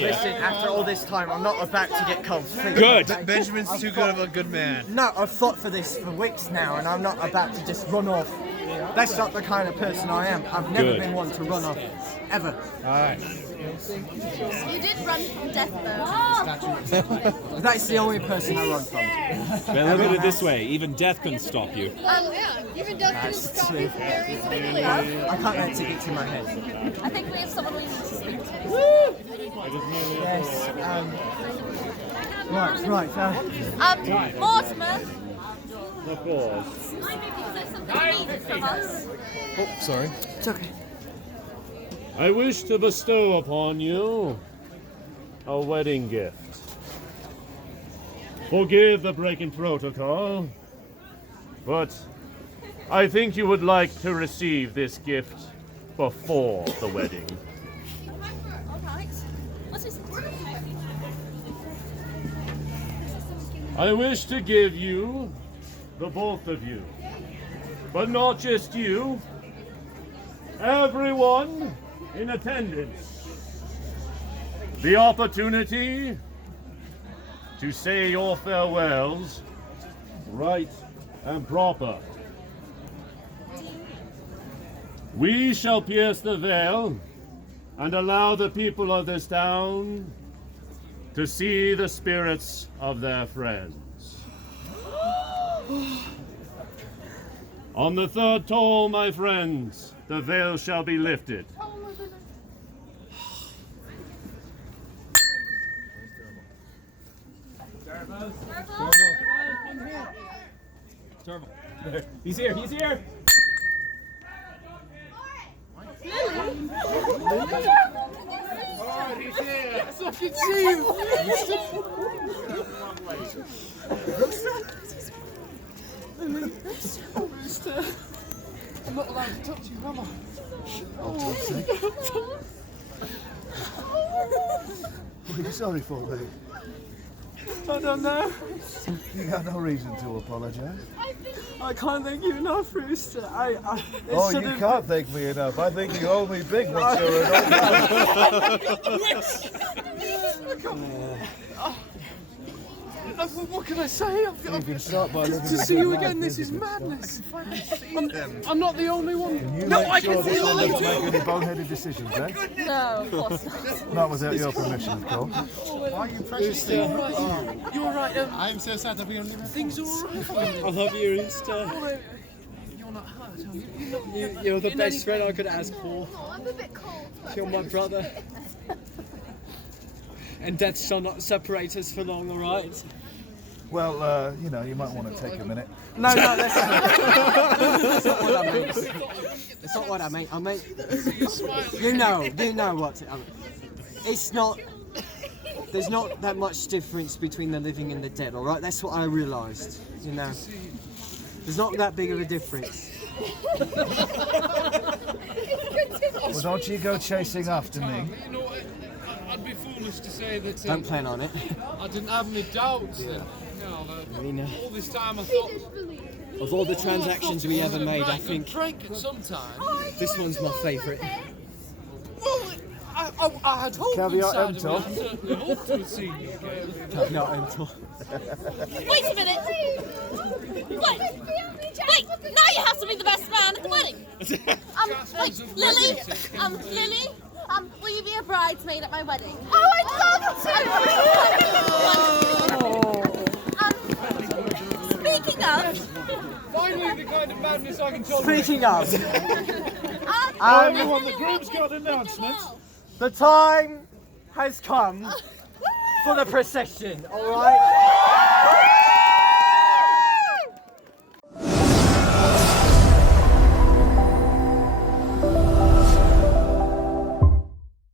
Listen, after all this time, I'm not about to get cold feet. Good. Benjamin's too good of a good man. No, I've fought for this for weeks now, and I'm not about to just run off. That's not the kind of person I am. I've never Good. been one to run off, ever. Alright. You did run from death, though. That's the only person I run from. Well, look at it this way. Even death can stop you. Yeah, even death can stop you from very quickly. I can't let it get to my head. I think we have someone we need to speak to. Yes. Right. Mortimer. Of course. Is there something you need from us? Oh, sorry. It's okay. I wish to bestow upon you a wedding gift. Forgive the break in protocol, but I think you would like to receive this gift before the wedding. Alright. What is it? I wish to give you, the both of you, but not just you, everyone in attendance, the opportunity to say your farewells right and proper. We shall pierce the veil and allow the people of this town to see the spirits of their friends. On the third toll, my friends, the veil shall be lifted. Dervel. He's here. Oh, he's here. So I can see you. Rooster. I'm not allowed to touch you, am I? What are you sorry for, Lee? I don't know. You got no reason to apologise. I can't thank you enough, Rooster. Oh, you can't thank me enough. I think you owe me big once you're an old man. What can I say? You can start by looking To at see the you map, again, this is isn't it, madness. I'm not the only one. You No, make I sure can see this one you doesn't too. make any boneheaded decisions, eh? No, of course not. Not without your permission, of course. Why are you precious? You're right. I'm so sad to be on Things all right. I love you, Rooster. You're not hurt, are you? You're the best friend I could ask for. Oh, I'm a bit cold. You're my brother. And death shall not separate us for long, alright? Well, you know, you might want to take a minute. No, that's not what I mean. It's not what I mean. I mean, you know what I mean. It's not. There's not that much difference between the living and the dead. All right, that's what I realised. You know, there's not that big of a difference. Well, don't you go chasing after me. You know, I'd be foolish to say that Don't plan on it. I didn't have any doubts. That, you know, all this time I thought. Of all the transactions we ever made, I think Drink at some time. this one's my favourite. Well, I had hoped Caveat inside of me. emptor. I certainly hoped to have seen you again. Not until. Wait a minute. Wait, now you have to be the best man at the wedding. Wait, Lily, will you be a bridesmaid at my wedding? Oh, I'd love to! Speaking of, Finally, the kind of madness I can tolerate. Speaking of, Everyone, the groom's got announcements. the time has come for the procession. All right.